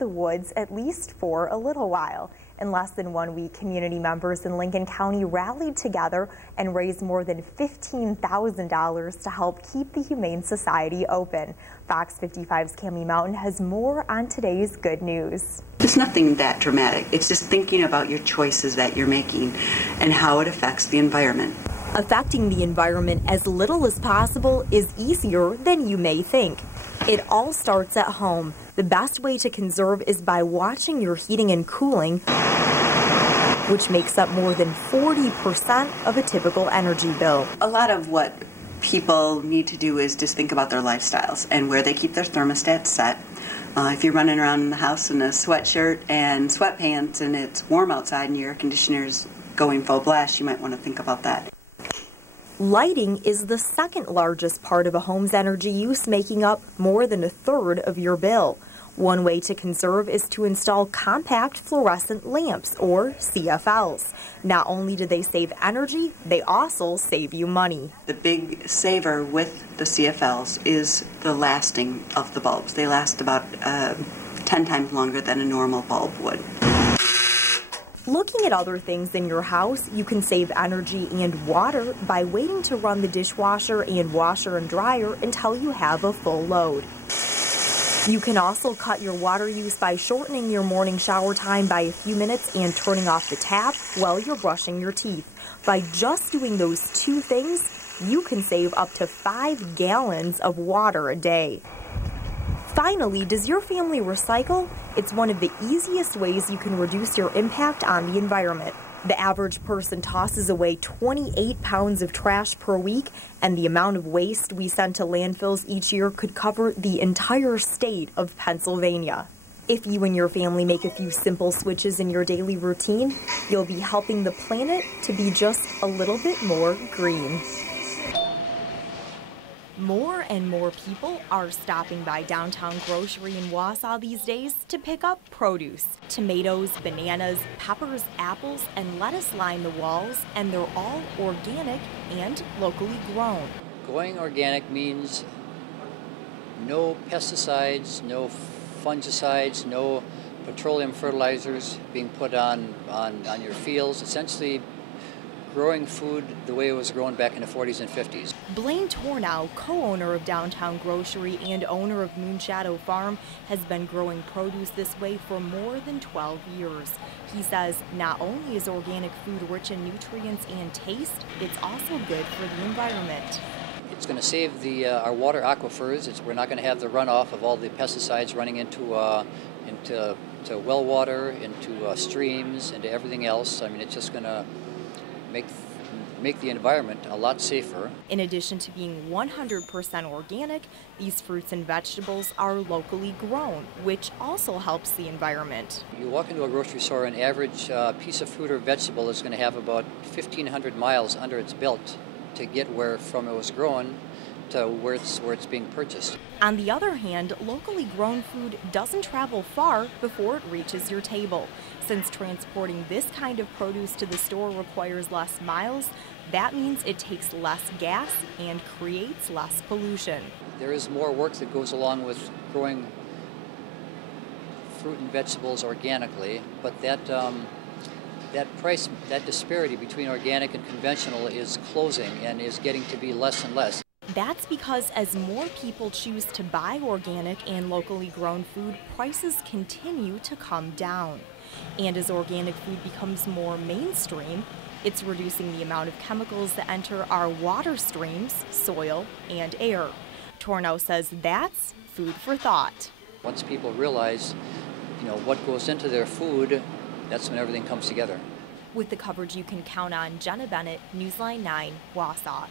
the woods at least for a little while. In less than 1 week, community members in Lincoln County rallied together and raised more than $15,000 to help keep the Humane Society open. Fox 55's Cami Mountain has more on today's good news. There's nothing that dramatic. It's just thinking about your choices that you're making and how it affects the environment. Affecting the environment as little as possible is easier than you may think. It all starts at home. The best way to conserve is by watching your heating and cooling, which makes up more than 40% of a typical energy bill. A lot of what people need to do is just think about their lifestyles and where they keep their thermostats set. If you're running around in the house in a sweatshirt and sweatpants and it's warm outside and your air conditioner's going full blast, you might want to think about that. Lighting is the second largest part of a home's energy use, making up more than a third of your bill. One way to conserve is to install compact fluorescent lamps, or CFLs. Not only do they save energy, they also save you money. The big saver with the CFLs is the lasting of the bulbs. They last about 10 times longer than a normal bulb would. Looking at other things in your house, you can save energy and water by waiting to run the dishwasher and washer and dryer until you have a full load. You can also cut your water use by shortening your morning shower time by a few minutes and turning off the tap while you're brushing your teeth. By just doing those two things, you can save up to 5 gallons of water a day. Finally, does your family recycle? It's one of the easiest ways you can reduce your impact on the environment. The average person tosses away 28 pounds of trash per week, and the amount of waste we send to landfills each year could cover the entire state of Pennsylvania. If you and your family make a few simple switches in your daily routine, you'll be helping the planet to be just a little bit more green. More and more people are stopping by downtown grocery in Wausau these days to pick up produce. Tomatoes, bananas, peppers, apples, and lettuce line the walls, and they're all organic and locally grown. Going organic means no pesticides, no fungicides, no petroleum fertilizers being put on your fields. Essentially, growing food the way it was grown back in the 40s and 50s. Blaine Tornow, co-owner of Downtown Grocery and owner of Moonshadow Farm, has been growing produce this way for more than 12 years. He says not only is organic food rich in nutrients and taste, it's also good for the environment. It's going to save our water aquifers. We're not going to have the runoff of all the pesticides running into well water, into streams, into everything else. I mean, it's just going to make the environment a lot safer. In addition to being 100% organic, these fruits and vegetables are locally grown, which also helps the environment. You walk into a grocery store, an average piece of fruit or vegetable is going to have about 1,500 miles under its belt to get from it was grown to where it's being purchased. On the other hand, locally grown food doesn't travel far before it reaches your table. Since transporting this kind of produce to the store requires less miles, that means it takes less gas and creates less pollution. There is more work that goes along with growing fruit and vegetables organically, but that disparity between organic and conventional is closing and is getting to be less and less. That's because as more people choose to buy organic and locally grown food, prices continue to come down. And as organic food becomes more mainstream, it's reducing the amount of chemicals that enter our water streams, soil, and air. Tornow says that's food for thought. Once people realize, what goes into their food, that's when everything comes together. With the coverage you can count on, Jenna Bennett, Newsline 9, Wausau.